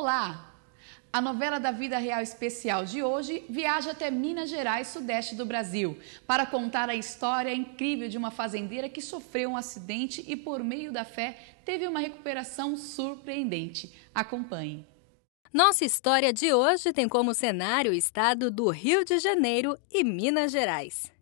Olá! A novela da vida real especial de hoje viaja até Minas Gerais, sudeste do Brasil, para contar a história incrível de uma fazendeira que sofreu um acidente e, por meio da fé, teve uma recuperação surpreendente. Acompanhe. Nossa história de hoje tem como cenário o estado do Rio de Janeiro e Minas Gerais.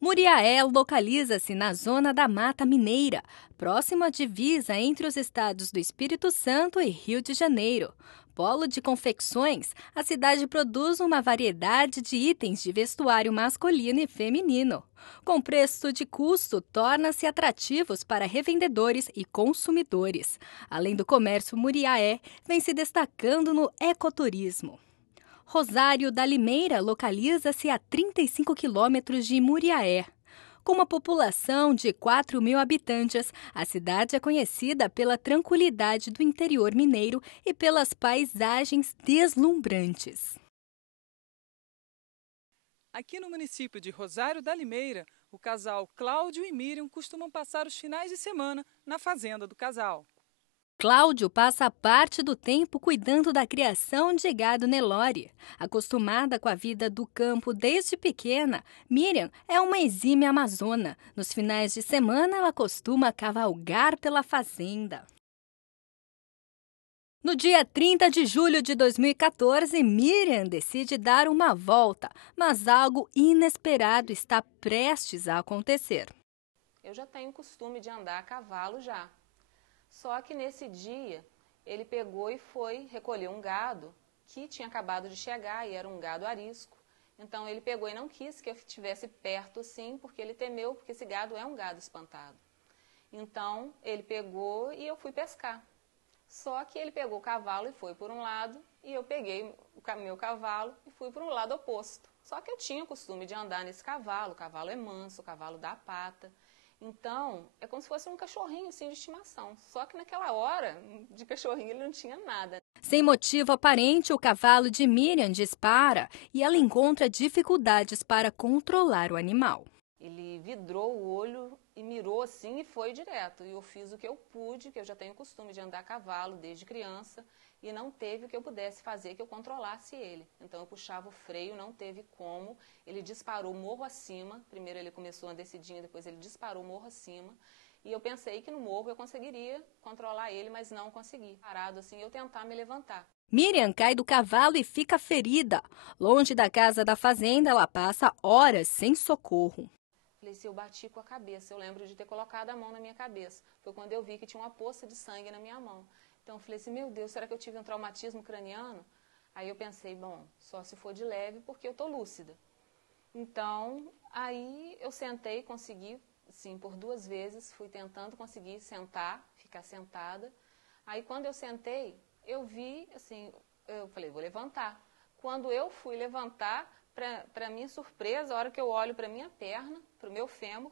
Muriaé localiza-se na zona da Mata Mineira, próxima à divisa entre os estados do Espírito Santo e Rio de Janeiro. Polo de confecções, a cidade produz uma variedade de itens de vestuário masculino e feminino. Com preço de custo, torna-se atrativos para revendedores e consumidores. Além do comércio, Muriaé vem se destacando no ecoturismo. Rosário da Limeira localiza-se a 35 quilômetros de Muriaé. Com uma população de 4.000 habitantes, a cidade é conhecida pela tranquilidade do interior mineiro e pelas paisagens deslumbrantes. Aqui no município de Rosário da Limeira, o casal Cláudio e Miriam costumam passar os finais de semana na fazenda do casal. Cláudio passa parte do tempo cuidando da criação de gado Nelore. Acostumada com a vida do campo desde pequena, Miriam é uma exímia amazona. Nos finais de semana, ela costuma cavalgar pela fazenda. No dia 30 de julho de 2014, Miriam decide dar uma volta, mas algo inesperado está prestes a acontecer. Eu já tenho costume de andar a cavalo já. Só que nesse dia, ele pegou e foi recolher um gado que tinha acabado de chegar e era um gado arisco. Então ele pegou e não quis que eu estivesse perto assim, porque ele temeu, porque esse gado é um gado espantado. Então ele pegou e eu fui pescar. Só que ele pegou o cavalo e foi por um lado, e eu peguei o meu cavalo e fui para um lado oposto. Só que eu tinha o costume de andar nesse cavalo, o cavalo é manso, o cavalo dá pata. Então, é como se fosse um cachorrinho assim, de estimação. Só que naquela hora, de cachorrinho, ele não tinha nada. Sem motivo aparente, o cavalo de Miriam dispara e ela encontra dificuldades para controlar o animal. Ele vidrou o olho e mirou assim e foi direto. E eu fiz o que eu pude, que eu já tenho costume de andar a cavalo desde criança, e não teve o que eu pudesse fazer que eu controlasse ele. Então eu puxava o freio, não teve como. Ele disparou morro acima. Primeiro ele começou uma descidinha, depois ele disparou morro acima. E eu pensei que no morro eu conseguiria controlar ele, mas não consegui. Parado assim, eu tentar me levantar. Miriam cai do cavalo e fica ferida. Longe da casa da fazenda, ela passa horas sem socorro. Falei, se eu bati com a cabeça, eu lembro de ter colocado a mão na minha cabeça. Foi quando eu vi que tinha uma poça de sangue na minha mão. Então eu falei assim, meu Deus, será que eu tive um traumatismo craniano? Aí eu pensei, bom, só se for de leve, porque eu tô lúcida. Então, aí eu sentei, consegui, sim, por 2 vezes, fui tentando conseguir sentar, ficar sentada. Aí quando eu sentei, eu vi, assim, eu falei, vou levantar. Quando eu fui levantar, para minha surpresa, a hora que eu olho para minha perna, para o meu fêmur,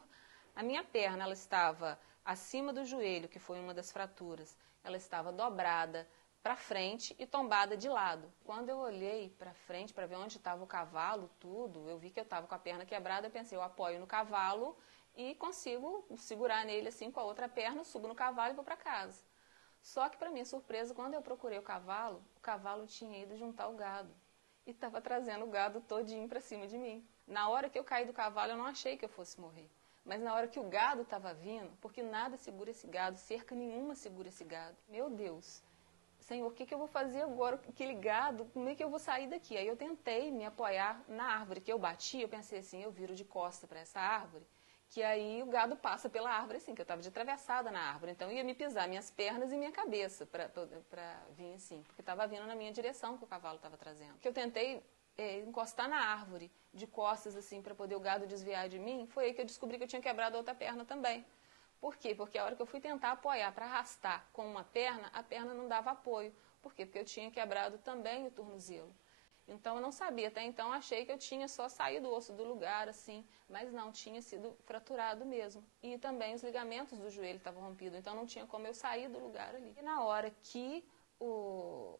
a minha perna ela estava acima do joelho, que foi uma das fraturas, ela estava dobrada para frente e tombada de lado. Quando eu olhei para frente para ver onde estava o cavalo, tudo, eu vi que eu estava com a perna quebrada, eu pensei, eu apoio no cavalo e consigo segurar nele assim com a outra perna, subo no cavalo e vou para casa. Só que para minha surpresa, quando eu procurei o cavalo tinha ido juntar o gado. E estava trazendo o gado todinho para cima de mim. Na hora que eu caí do cavalo, eu não achei que eu fosse morrer. Mas na hora que o gado estava vindo, porque nada segura esse gado, cerca nenhuma segura esse gado. Meu Deus, Senhor, o que eu vou fazer agora com aquele gado? Como é que eu vou sair daqui? Aí eu tentei me apoiar na árvore que eu bati, eu pensei assim, eu viro de costa para essa árvore, que aí o gado passa pela árvore assim, que eu estava de atravessada na árvore, então ia me pisar minhas pernas e minha cabeça para vir assim, porque estava vindo na minha direção que o cavalo estava trazendo. Que eu tentei encostar na árvore de costas assim para poder o gado desviar de mim, foi aí que eu descobri que eu tinha quebrado a outra perna também. Por quê? Porque a hora que eu fui tentar apoiar para arrastar com uma perna, a perna não dava apoio. Por quê? Porque eu tinha quebrado também o tornozelo. Então eu não sabia, até então achei que eu tinha só saído o osso do lugar, assim, mas não, tinha sido fraturado mesmo. E também os ligamentos do joelho estavam rompidos, então não tinha como eu sair do lugar ali. E na hora que o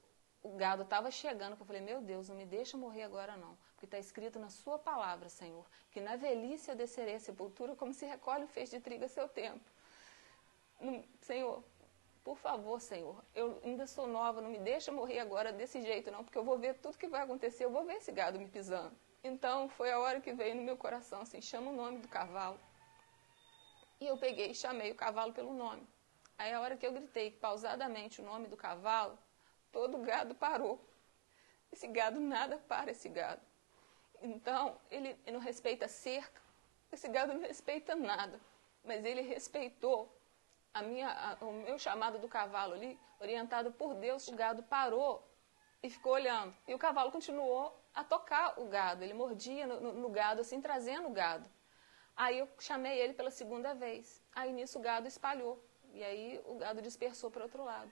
gado estava chegando, que eu falei, meu Deus, não me deixa morrer agora não, porque está escrito na sua palavra, Senhor, que na velhice eu descerei à sepultura como se recolhe o feixe de trigo a seu tempo. Senhor, por favor, Senhor, eu ainda sou nova, não me deixa morrer agora desse jeito não, porque eu vou ver tudo que vai acontecer, eu vou ver esse gado me pisando. Então, foi a hora que veio no meu coração, assim, chama o nome do cavalo. E eu peguei e chamei o cavalo pelo nome. Aí, a hora que eu gritei pausadamente o nome do cavalo, todo o gado parou. Esse gado, nada para esse gado. Então, ele não respeita cerca, esse gado não respeita nada, mas ele respeitou o meu chamado do cavalo ali, orientado por Deus. O gado parou e ficou olhando. E o cavalo continuou a tocar o gado, ele mordia no gado, assim, trazendo o gado. Aí eu chamei ele pela segunda vez. Aí nisso o gado espalhou. E aí o gado dispersou para o outro lado.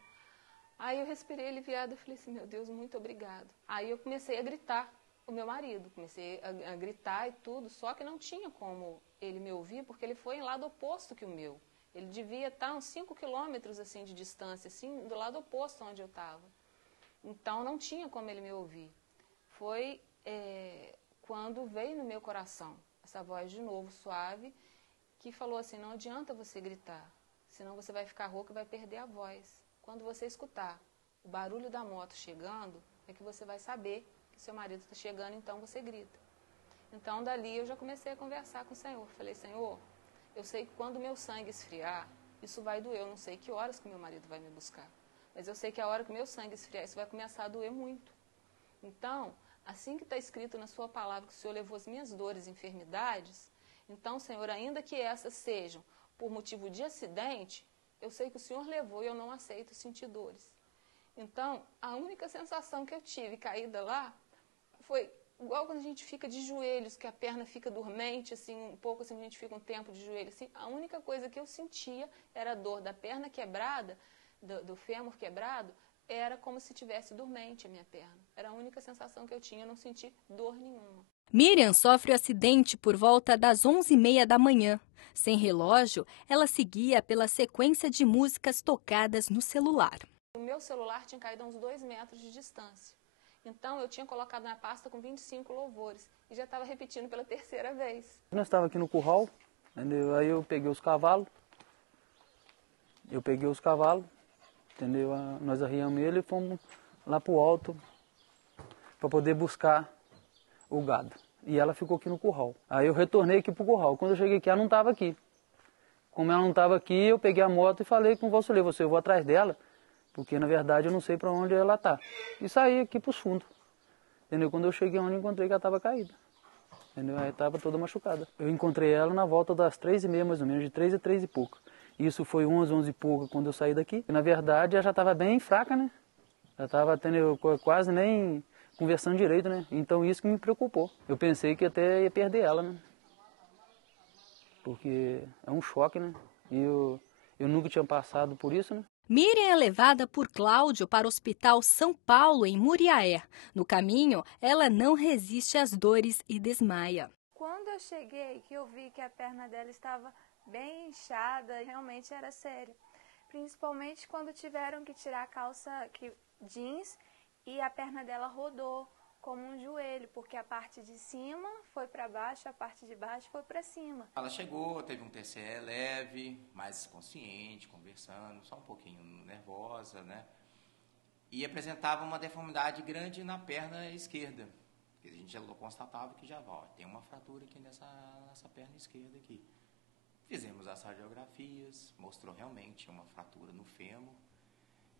Aí eu respirei aliviada e falei assim, meu Deus, muito obrigado. Aí eu comecei a gritar o meu marido. Comecei a gritar e tudo, só que não tinha como ele me ouvir, porque ele foi em lado oposto que o meu. Ele devia estar uns 5 quilômetros assim, de distância, assim, do lado oposto onde eu estava. Então não tinha como ele me ouvir. Foi quando veio no meu coração essa voz de novo, suave, que falou assim, não adianta você gritar, senão você vai ficar rouco e vai perder a voz. Quando você escutar o barulho da moto chegando, é que você vai saber que seu marido está chegando, então você grita. Então dali eu já comecei a conversar com o Senhor. Falei, Senhor, eu sei que quando o meu sangue esfriar, isso vai doer. Eu não sei que horas que meu marido vai me buscar, mas eu sei que a hora que o meu sangue esfriar, isso vai começar a doer muito. Então, assim que está escrito na sua palavra que o Senhor levou as minhas dores e enfermidades, então, Senhor, ainda que essas sejam por motivo de acidente, eu sei que o Senhor levou e eu não aceito sentir dores. Então, a única sensação que eu tive caída lá foi igual quando a gente fica de joelhos, que a perna fica dormente, assim, um pouco assim, a gente fica um tempo de joelho, assim. A única coisa que eu sentia era a dor da perna quebrada, do fêmur quebrado, era como se tivesse dormente a minha perna. Era a única sensação que eu tinha, eu não senti dor nenhuma. Miriam sofre o acidente por volta das 11h30 da manhã. Sem relógio, ela seguia pela sequência de músicas tocadas no celular. O meu celular tinha caído a uns 2 metros de distância. Então, eu tinha colocado na pasta com 25 louvores e já estava repetindo pela terceira vez. Nós estávamos aqui no curral, entendeu? Aí eu peguei os cavalos, entendeu? Nós arriamos ele e fomos lá pro alto para poder buscar o gado. E ela ficou aqui no curral. Aí eu retornei aqui pro curral. Quando eu cheguei aqui, ela não estava aqui. Como ela não estava aqui, eu peguei a moto e falei com o Valsilei, eu vou atrás dela, porque na verdade eu não sei para onde ela está. E saí aqui pros fundos. Entendeu? Quando eu cheguei onde, encontrei que ela estava caída. Entendeu? Aí estava toda machucada. Eu encontrei ela na volta das 3h30, mais ou menos, de 3 a 3 e pouco. Isso foi 11 e pouco quando eu saí daqui. E, na verdade, ela já estava bem fraca, né? Já estava quase nem conversando direito, né? Então isso que me preocupou. Eu pensei que até ia perder ela, né? Porque é um choque, né? E eu nunca tinha passado por isso, né? Miriam é levada por Cláudio para o Hospital São Paulo, em Muriaé. No caminho, ela não resiste às dores e desmaia. Quando eu cheguei, que eu vi que a perna dela estava bem inchada, realmente era sério. Principalmente quando tiveram que tirar a calça jeans e a perna dela rodou como um joelho, porque a parte de cima foi para baixo, a parte de baixo foi para cima. Ela chegou, teve um TCE leve, mais consciente, conversando, só um pouquinho nervosa, né? E apresentava uma deformidade grande na perna esquerda. A gente já constatava que já tem uma fratura aqui nessa perna esquerda aqui. Fizemos as radiografias, mostrou realmente uma fratura no fêmur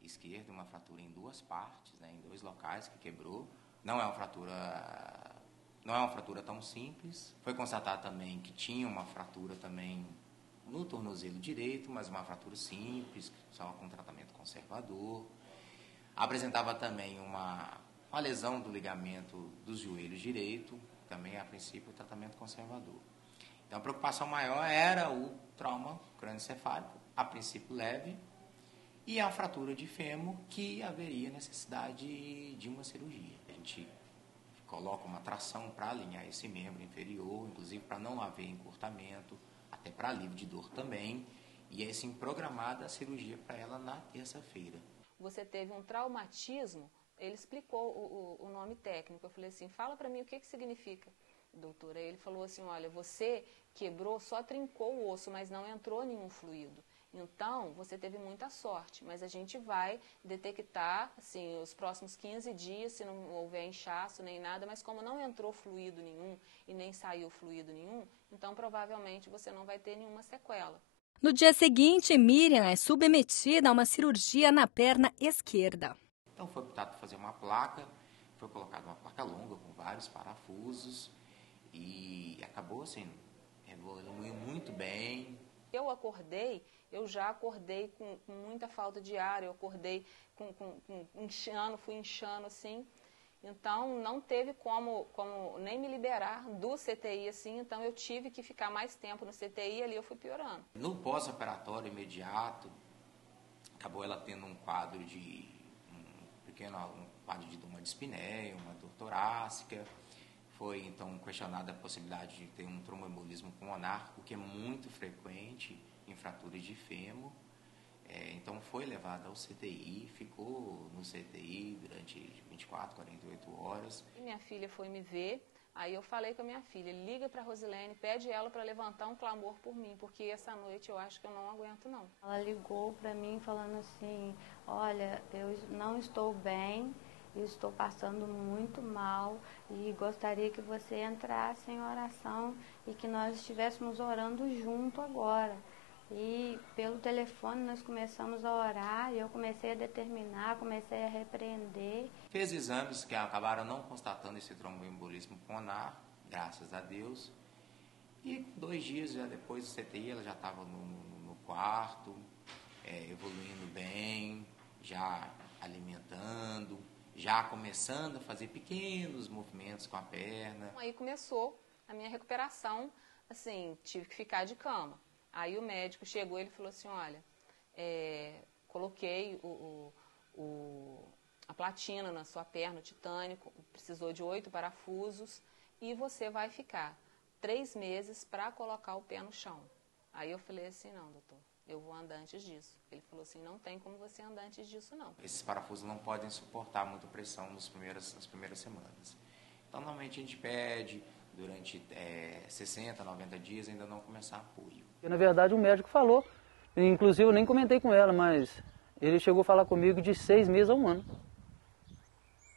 esquerdo, uma fratura em 2 partes, né, em 2 locais que quebrou. Não é uma fratura tão simples. Foi constatado também que tinha uma fratura também no tornozelo direito, mas uma fratura simples, só com tratamento conservador. Apresentava também uma lesão do ligamento dos joelhos direito, também a princípio tratamento conservador. Então a preocupação maior era o trauma crânioencefálico, a princípio leve, e a fratura de fêmur, que haveria necessidade de uma cirurgia. A gente coloca uma tração para alinhar esse membro inferior, inclusive para não haver encurtamento, até para alívio de dor também, e é assim programada a cirurgia para ela na terça-feira. Você teve um traumatismo, ele explicou o nome técnico. Eu falei assim, fala para mim o que significa, doutora. Ele falou assim, olha, você quebrou, só trincou o osso, mas não entrou nenhum fluido. Então, você teve muita sorte, mas a gente vai detectar, assim, os próximos 15 dias, se não houver inchaço nem nada, mas como não entrou fluido nenhum e nem saiu fluido nenhum, então provavelmente você não vai ter nenhuma sequela. No dia seguinte, Miriam é submetida a uma cirurgia na perna esquerda. Então foi optado por fazer uma placa, foi colocada uma placa longa com vários parafusos e acabou assim, evoluiu muito bem. Eu já acordei com muita falta de ar, eu acordei fui inchando assim, então não teve como nem me liberar do CTI assim, então eu tive que ficar mais tempo no CTI e ali eu fui piorando. No pós-operatório imediato, acabou ela tendo um quadro de uma dispneia, uma dor torácica. Foi então questionada a possibilidade de ter um tromboembolismo pulmonar, o que é muito frequente em fraturas de fêmur. Então foi levada ao CTI, ficou no CTI durante 24, 48 horas. Minha filha foi me ver, aí eu falei com a minha filha, liga para a Rosilene, pede ela para levantar um clamor por mim, porque essa noite eu acho que eu não aguento não. Ela ligou para mim falando assim, olha, eu não estou bem, eu estou passando muito mal e gostaria que você entrasse em oração e que nós estivéssemos orando junto agora. E pelo telefone nós começamos a orar e eu comecei a determinar, comecei a repreender. Fez exames que acabaram não constatando esse tromboembolismo pulmonar, graças a Deus. E 2 dias já depois do CTI ela já estava no quarto, evoluindo bem, já alimentando, já começando a fazer pequenos movimentos com a perna. Aí começou a minha recuperação, assim, tive que ficar de cama. Aí o médico chegou e ele falou assim, olha, coloquei a platina na sua perna, o titânio, precisou de 8 parafusos e você vai ficar 3 meses para colocar o pé no chão. Aí eu falei assim, não, doutor, eu vou andar antes disso. Ele falou assim, não tem como você andar antes disso, não. Esses parafusos não podem suportar muita pressão nas primeiras semanas. Então, normalmente a gente pede durante 60, 90 dias ainda não começar apoio. Na verdade, o médico falou, inclusive eu nem comentei com ela, mas ele chegou a falar comigo de 6 meses a 1 ano.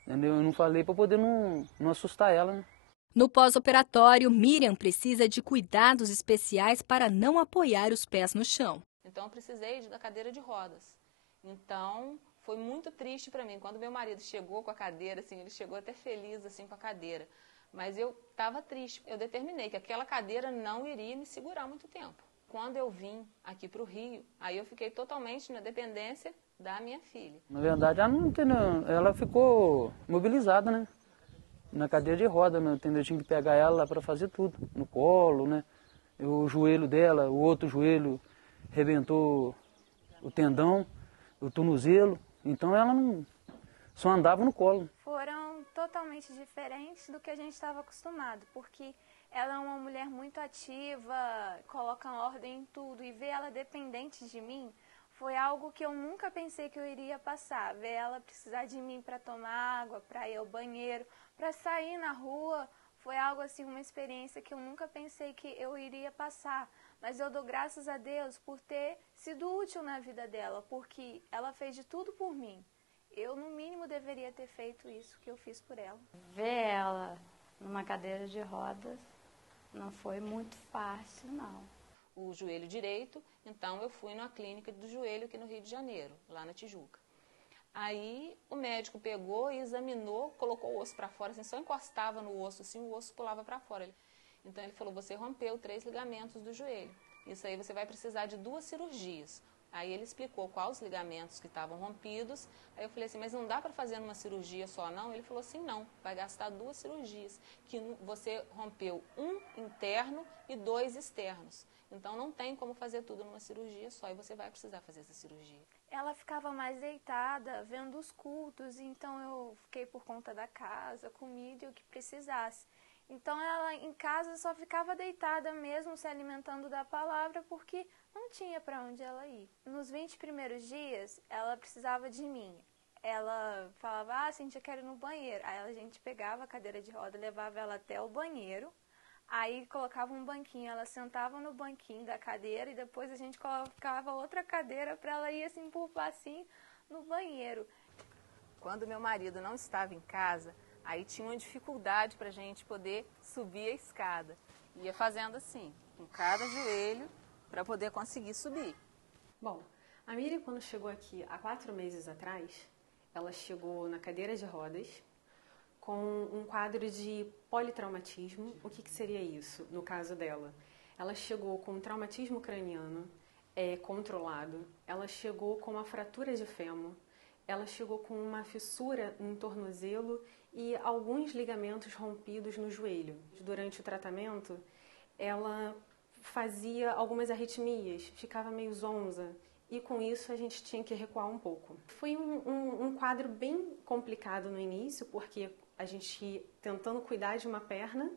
Entendeu? Eu não falei para poder não assustar ela, né? No pós-operatório, Miriam precisa de cuidados especiais para não apoiar os pés no chão. Então eu precisei da cadeira de rodas. Então foi muito triste para mim. Quando meu marido chegou com a cadeira, assim, ele chegou até feliz assim com a cadeira. Mas eu estava triste. Eu determinei que aquela cadeira não iria me segurar muito tempo. Quando eu vim aqui para o Rio, aí eu fiquei totalmente na dependência da minha filha. Na verdade, ela ficou mobilizada, né? Na cadeira de roda, né? Eu tinha que pegar ela lá para fazer tudo, no colo, né? O joelho dela, o outro joelho rebentou o tendão, o tornozelo, então ela só andava no colo. Foram totalmente diferentes do que a gente estava acostumado, porque ela é uma mulher muito ativa, coloca ordem em tudo, e ver ela dependente de mim foi algo que eu nunca pensei que eu iria passar. Ver ela precisar de mim para tomar água, para ir ao banheiro, para sair na rua, foi algo assim, uma experiência que eu nunca pensei que eu iria passar. Mas eu dou graças a Deus por ter sido útil na vida dela, porque ela fez de tudo por mim. Eu, no mínimo, deveria ter feito isso que eu fiz por ela. Ver ela numa cadeira de rodas não foi muito fácil, não. O joelho direito, então eu fui numa clínica do joelho aqui no Rio de Janeiro, lá na Tijuca. Aí o médico pegou e examinou, colocou o osso para fora, assim, só encostava no osso, assim, o osso pulava para fora. Então ele falou, você rompeu 3 ligamentos do joelho. Isso aí você vai precisar de 2 cirurgias. Aí ele explicou quais os ligamentos que estavam rompidos. Aí eu falei assim, mas não dá para fazer numa cirurgia só, não? Ele falou assim, não, vai gastar 2 cirurgias, que você rompeu 1 interno e 2 externos. Então não tem como fazer tudo numa cirurgia só, e você vai precisar fazer essa cirurgia. Ela ficava mais deitada, vendo os cultos, então eu fiquei por conta da casa, comida e o que precisasse. Então ela em casa só ficava deitada mesmo, se alimentando da palavra, porque não tinha para onde ela ir. Nos 20 primeiros dias, ela precisava de mim. Ela falava, Cíntia, eu quero ir no banheiro. Aí a gente pegava a cadeira de roda, levava ela até o banheiro. Aí colocava um banquinho, ela sentava no banquinho da cadeira e depois a gente colocava outra cadeira para ela ir assim por passinho no banheiro. Quando meu marido não estava em casa, aí tinha uma dificuldade para a gente poder subir a escada. Ia fazendo assim, com cada joelho, para poder conseguir subir. Bom, a Miriam, quando chegou aqui há 4 meses atrás, ela chegou na cadeira de rodas com um quadro de politraumatismo. O que seria isso, no caso dela? Ela chegou com um traumatismo craniano controlado, ela chegou com uma fratura de fêmur, ela chegou com uma fissura no tornozelo e alguns ligamentos rompidos no joelho. Durante o tratamento, ela fazia algumas arritmias, ficava meio zonza, e com isso a gente tinha que recuar um pouco. Foi um quadro bem complicado no início, porque a gente, tentando cuidar de uma perna,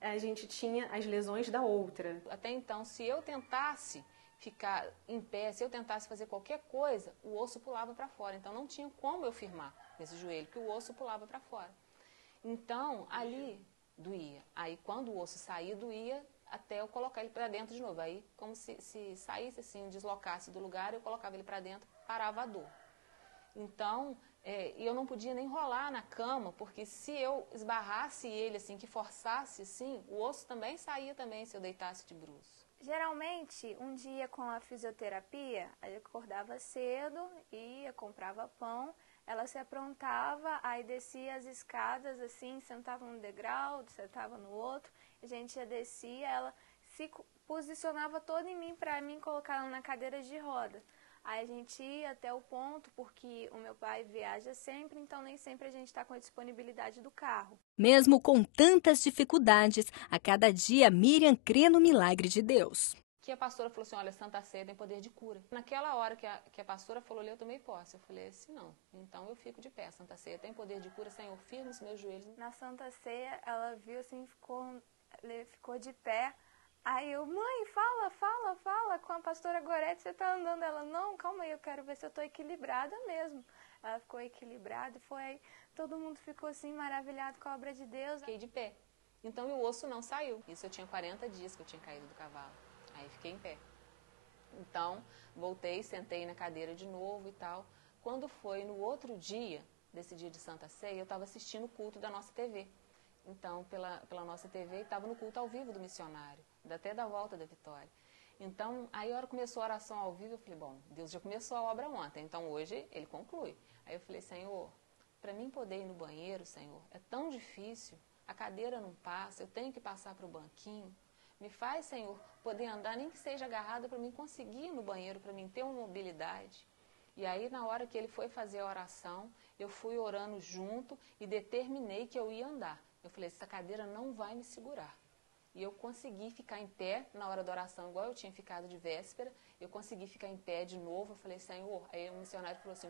a gente tinha as lesões da outra. Até então, se eu tentasse ficar em pé, se eu tentasse fazer qualquer coisa, o osso pulava para fora. Então não tinha como eu firmar nesse joelho, porque o osso pulava para fora. Então, ali doía. Aí quando o osso saía, doía até eu colocar ele para dentro de novo. Aí, como se saísse assim, deslocasse do lugar, eu colocava ele para dentro, parava a dor. Então, eu não podia nem rolar na cama, porque se eu esbarrasse ele, assim, que forçasse, assim, o osso também saía também se eu deitasse de bruços. Geralmente, um dia com a fisioterapia, eu acordava cedo, ia, comprava pão, ela se aprontava, aí descia as escadas, assim, sentava num degrau, sentava no outro, a gente já descia, ela se posicionava toda em mim para mim colocar ela na cadeira de roda. Aí a gente ia até o ponto, porque o meu pai viaja sempre, então nem sempre a gente está com a disponibilidade do carro. Mesmo com tantas dificuldades, a cada dia Miriam crê no milagre de Deus. Que a pastora falou assim, olha, Santa Ceia tem poder de cura. Naquela hora que a pastora falou, eu tomei posse. Eu falei assim, não, então eu fico de pé. Santa Ceia tem poder de cura, Senhor, firma os meus joelhos. Na Santa Ceia, ela viu assim, ficou de pé. Aí eu, mãe, fala com a pastora Gorete, você tá andando? Ela, não, calma aí, eu quero ver se eu tô equilibrada mesmo. Ela ficou equilibrada e foi aí, todo mundo ficou assim maravilhado com a obra de Deus. Fiquei de pé. Então o osso não saiu. Isso eu tinha 40 dias que eu tinha caído do cavalo. Aí fiquei em pé. Então, voltei, sentei na cadeira de novo e tal. Quando foi no outro dia, desse dia de Santa Ceia, eu estava assistindo o culto da nossa TV. Então, pela nossa TV, estava no culto ao vivo do missionário, até da volta da Vitória. Então, aí a hora que começou a oração ao vivo, eu falei, bom, Deus já começou a obra ontem, então hoje ele conclui. Aí eu falei, Senhor, para mim poder ir no banheiro, Senhor, é tão difícil, a cadeira não passa, eu tenho que passar para o banquinho. Me faz, Senhor, poder andar, nem que seja agarrada, para mim conseguir ir no banheiro, para mim ter uma mobilidade. E aí, na hora que ele foi fazer a oração, eu fui orando junto e determinei que eu ia andar. Eu falei, essa cadeira não vai me segurar. E eu consegui ficar em pé na hora da oração, igual eu tinha ficado de véspera. Eu consegui ficar em pé de novo. Eu falei, Senhor, aí o missionário falou assim,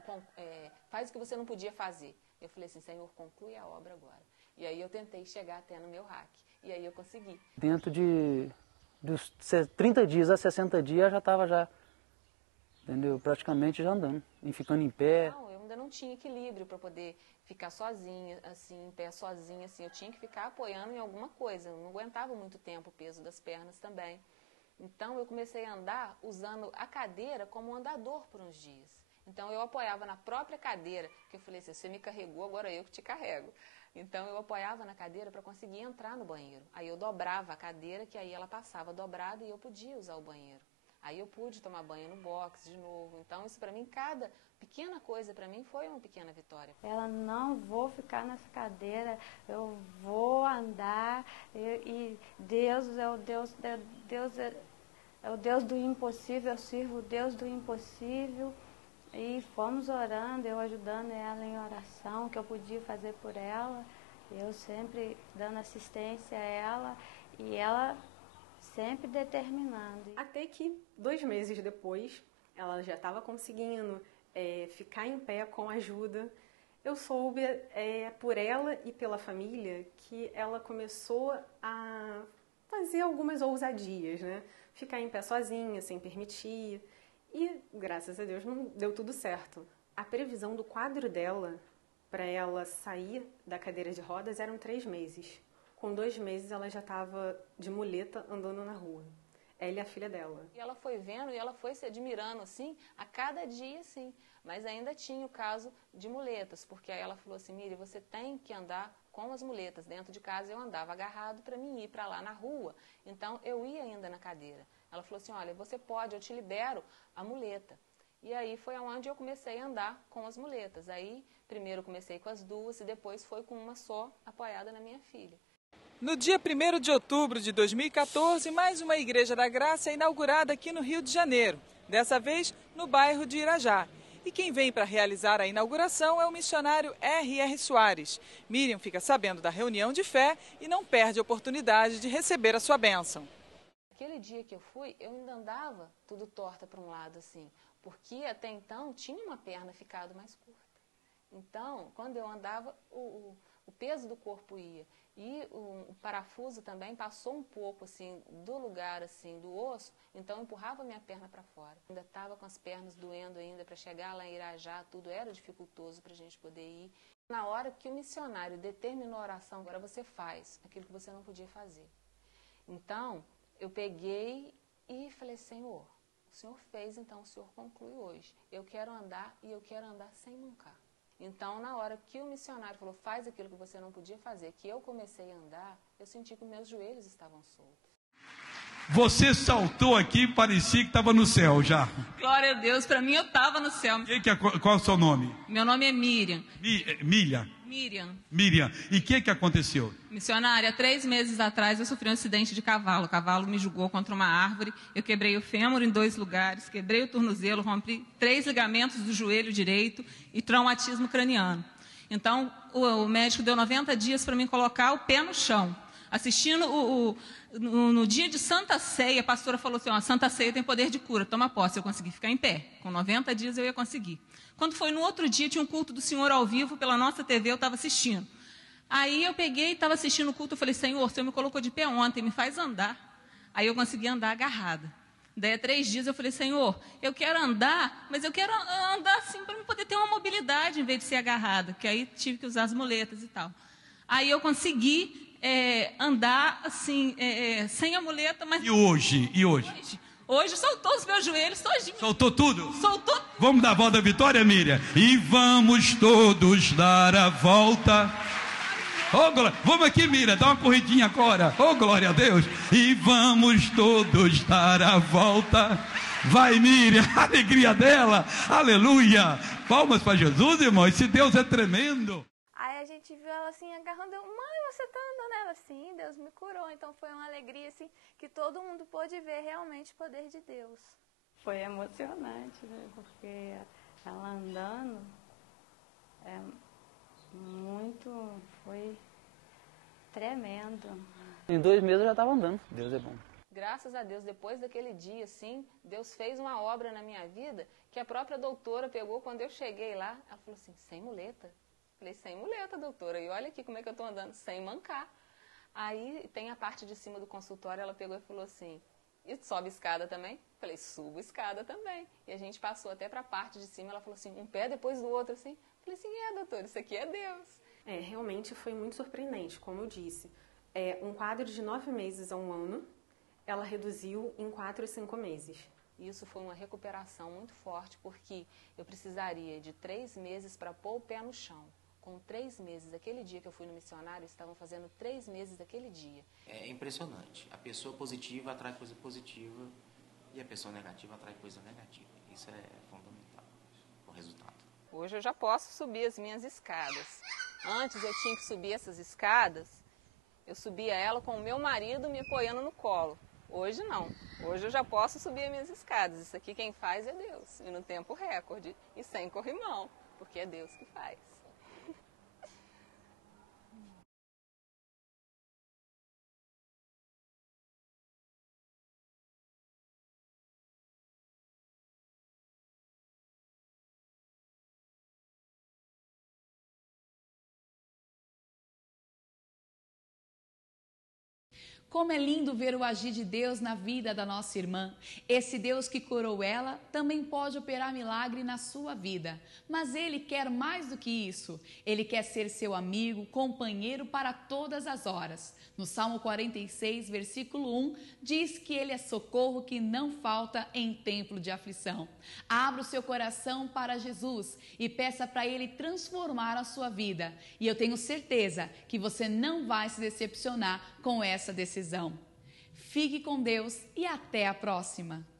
faz o que você não podia fazer. Eu falei assim, Senhor, conclui a obra agora. E aí eu tentei chegar até no meu rack. E aí eu consegui. Dentro dos 30 dias a 60 dias, já estava entendeu? Praticamente já andando, e ficando em pé. Não, eu ainda não tinha equilíbrio para poder ficar sozinha, assim, em pé sozinha, assim. Eu tinha que ficar apoiando em alguma coisa. Eu não aguentava muito tempo o peso das pernas também. Então eu comecei a andar usando a cadeira como um andador por uns dias. Então eu apoiava na própria cadeira, que eu falei assim, você me carregou, agora eu que te carrego. Então eu apoiava na cadeira para conseguir entrar no banheiro. Aí eu dobrava a cadeira, que aí ela passava dobrada e eu podia usar o banheiro. Aí eu pude tomar banho no box de novo. Então isso para mim, cada pequena coisa para mim foi uma pequena vitória. Ela, não vou ficar nessa cadeira, eu vou andar e Deus é o Deus, é o Deus do impossível, eu sirvo o Deus do impossível. E fomos orando, eu ajudando ela em oração, que eu podia fazer por ela, eu sempre dando assistência a ela e ela sempre determinando. Até que 2 meses depois, ela já estava conseguindo ficar em pé com ajuda. Eu soube por ela e pela família que ela começou a fazer algumas ousadias, né? Ficar em pé sozinha, sem permitir. E, graças a Deus, não deu tudo certo. A previsão do quadro dela para ela sair da cadeira de rodas eram 3 meses. Com 2 meses, ela já estava de muleta andando na rua. Ela e a filha dela. E ela foi vendo e ela foi se admirando, assim, a cada dia, assim. Mas ainda tinha o caso de muletas, porque aí ela falou assim, Miriam, você tem que andar com as muletas. Dentro de casa eu andava agarrado para mim ir para lá na rua. Então, eu ia ainda na cadeira. Ela falou assim, olha, você pode, eu te libero a muleta. E aí foi onde eu comecei a andar com as muletas. Aí, primeiro comecei com as duas e depois foi com uma só, apoiada na minha filha. No dia 1º de outubro de 2014, mais uma Igreja da Graça é inaugurada aqui no Rio de Janeiro, dessa vez no bairro de Irajá. E quem vem para realizar a inauguração é o missionário R.R. Soares. Miriam fica sabendo da reunião de fé e não perde a oportunidade de receber a sua bênção. Aquele dia que eu fui, eu ainda andava tudo torta para um lado, assim, porque até então tinha uma perna ficado mais curta. Então, quando eu andava, o peso do corpo ia. E o parafuso também passou um pouco, assim, do lugar, assim, do osso, então eu empurrava minha perna para fora. Ainda estava com as pernas doendo ainda para chegar lá em Irajá, tudo era dificultoso para a gente poder ir. Na hora que o missionário determinou a oração, agora você faz aquilo que você não podia fazer. Então, eu peguei e falei, Senhor, o Senhor fez, então o Senhor conclui hoje. Eu quero andar e eu quero andar sem mancar. Então, na hora que o missionário falou, faz aquilo que você não podia fazer, que eu comecei a andar, eu senti que meus joelhos estavam soltos. Você saltou aqui e parecia que estava no céu já. Glória a Deus, para mim eu estava no céu. Qual é o seu nome? Meu nome é Miriam. Miriam. E o que aconteceu? Missionária, 3 meses atrás eu sofri um acidente de cavalo. O cavalo me jogou contra uma árvore. Eu quebrei o fêmur em 2 lugares, quebrei o tornozelo, rompi 3 ligamentos do joelho direito e traumatismo craniano. Então, o médico deu 90 dias para mim colocar o pé no chão. Assistindo no dia de Santa Ceia, a pastora falou assim, Santa Ceia tem poder de cura, toma posse. Eu consegui ficar em pé. Com 90 dias eu ia conseguir. Quando foi no outro dia, tinha um culto do Senhor ao vivo pela nossa TV, eu estava assistindo. Aí eu peguei e estava assistindo o culto, eu falei, Senhor, o Senhor me colocou de pé ontem, me faz andar. Aí eu consegui andar agarrada. Daí a 3 dias eu falei, Senhor, eu quero andar, mas eu quero andar assim para eu poder ter uma mobilidade em vez de ser agarrada, que aí tive que usar as muletas e tal. Aí eu consegui andar assim, sem a muleta, mas... E hoje? Hoje soltou os meus joelhos todinho. Soltou tudo? Soltou. Vamos dar a volta da vitória, Miriam? E vamos todos dar a volta. Vamos aqui, Miriam, dá uma corridinha agora. Glória a Deus. E vamos todos dar a volta. Vai, Miriam, a alegria dela. Aleluia. Palmas para Jesus, irmão. Esse Deus é tremendo. Aí a gente viu ela assim, agarrando, mãe, você tá andando? Ela, sim, Deus me curou. Então foi uma alegria, assim, que todo mundo pôde ver realmente o poder de Deus. Foi emocionante, né? Porque ela andando, foi tremendo. Em 2 meses eu já estava andando. Deus é bom. Graças a Deus, depois daquele dia, assim, Deus fez uma obra na minha vida que a própria doutora pegou quando eu cheguei lá. Ela falou assim, sem muleta? Falei, sem muleta, doutora. E olha aqui como é que eu estou andando, sem mancar. Aí tem a parte de cima do consultório, ela pegou e falou assim, e sobe escada também? Falei, subo escada também. E a gente passou até para a parte de cima, ela falou assim, um pé depois do outro, assim. Falei assim, doutora, isso aqui é Deus. Realmente foi muito surpreendente, como eu disse. Um quadro de 9 meses a 1 ano, ela reduziu em 4 a 5 meses. Isso foi uma recuperação muito forte, porque eu precisaria de 3 meses para pôr o pé no chão. Com 3 meses, daquele dia que eu fui no missionário, estavam fazendo 3 meses daquele dia. É impressionante. A pessoa positiva atrai coisa positiva e a pessoa negativa atrai coisa negativa. Isso é fundamental, o resultado. Hoje eu já posso subir as minhas escadas. Antes eu tinha que subir essas escadas, eu subia ela com o meu marido me apoiando no colo. Hoje não. Hoje eu já posso subir as minhas escadas. Isso aqui quem faz é Deus. E no tempo recorde. E sem corrimão, porque é Deus que faz. Como é lindo ver o agir de Deus na vida da nossa irmã. Esse Deus que curou ela também pode operar milagre na sua vida. Mas Ele quer mais do que isso. Ele quer ser seu amigo, companheiro para todas as horas. No Salmo 46, versículo 1, diz que Ele é socorro que não falta em tempo de aflição. Abra o seu coração para Jesus e peça para Ele transformar a sua vida. E eu tenho certeza que você não vai se decepcionar com essa decisão. Fique com Deus e até a próxima!